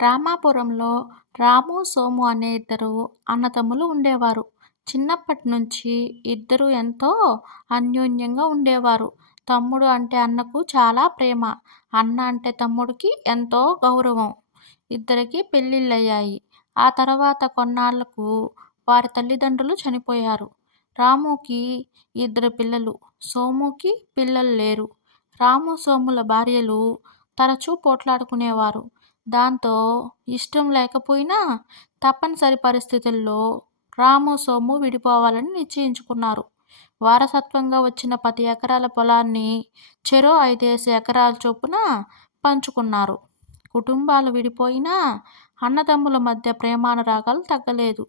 రామాపురంలో రాము, సోము అనే ఇద్దరు అన్నదమ్ములు ఉండేవారు. చిన్నప్పటి నుంచి ఇద్దరూ ఎంతో అన్యోన్యంగా ఉండేవారు. తమ్ముడు అంటే అన్నకు చాలా ప్రేమ. అన్న అంటే తమ్ముడికి ఎంతో గౌరవం. ఇద్దరికీ పెళ్ళిళ్ళయ్యాయి. ఆ తర్వాత కొన్నాళ్లకు వారి తల్లిదండ్రులు చనిపోయారు. రాముకి ఇద్దరు పిల్లలు, సోముకి పిల్లలు లేరు. రాము, సోముల భార్యలు తరచూ పోట్లాడుకునేవారు. దాంతో ఇష్టం లేకపోయినా తప్పనిసరి పరిస్థితుల్లో రాము, సోము విడిపోవాలని నిశ్చయించుకున్నారు. వారసత్వంగా వచ్చిన 10 ఎకరాల పొలాన్ని చెరో 5 ఎకరాల చొప్పున పంచుకున్నారు. కుటుంబాలు విడిపోయినా అన్నదమ్ముల మధ్య ప్రేమానురాగాలు తగ్గలేదు.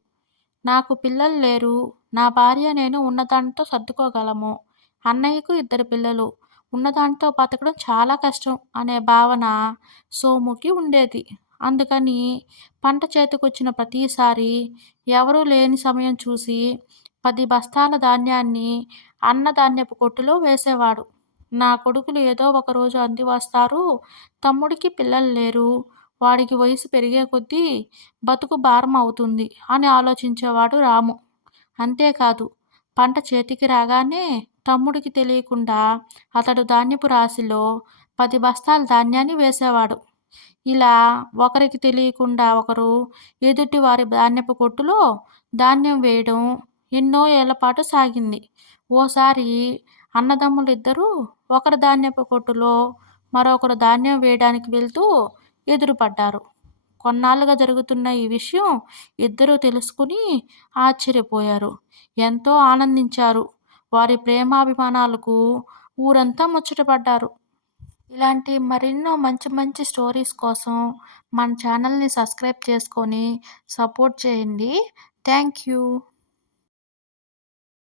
నాకు పిల్లలు లేరు, నా భార్య నేను ఉన్నదానితో సర్దుకోగలము. అన్నయ్యకు ఇద్దరు పిల్లలు, ఉన్నదానితో బతకడం చాలా కష్టం అనే భావన సోముకి ఉండేది. అందుకని పంట చేతికొచ్చిన ప్రతిసారి ఎవరూ లేని సమయం చూసి 10 బస్తాల ధాన్యాన్ని అన్నధాన్యపు కొట్టులో వేసేవాడు. నా కొడుకులు ఏదో ఒకరోజు అంది వస్తారు, తమ్ముడికి పిల్లలు లేరు, వాడికి వయసు పెరిగే కొద్దీ బతుకు భారం అవుతుంది అని ఆలోచించేవాడు రాము. అంతేకాదు, పంట చేతికి రాగానే తమ్ముడికి తెలియకుండా అతడు ధాన్యపు రాశిలో 10 బస్తాల ధాన్యాన్ని వేసేవాడు. ఇలా ఒకరికి తెలియకుండా ఒకరు ఎదుటి వారి ధాన్యపు కొట్టులో ధాన్యం వేయడం ఎన్నో ఏళ్లపాటు సాగింది. ఓసారి అన్నదమ్ములిద్దరూ ఒకరి ధాన్యపు కొట్టులో మరొకరు ధాన్యం వేయడానికి వెళ్తూ ఎదురుపడ్డారు. కొన్నాళ్లుగా జరుగుతున్న ఈ విషయం ఇద్దరూ తెలుసుకుని ఆశ్చర్యపోయారు. ఎంతో ఆనందించారు. వారి ప్రేమాభిమానాలకు ఊరంతా ముచ్చటపడ్డారు. ఇలాంటి మరెన్నో మంచి మంచి స్టోరీస్ కోసం మన ఛానల్ని సబ్స్క్రైబ్ చేసుకొని సపోర్ట్ చేయండి. Thank you.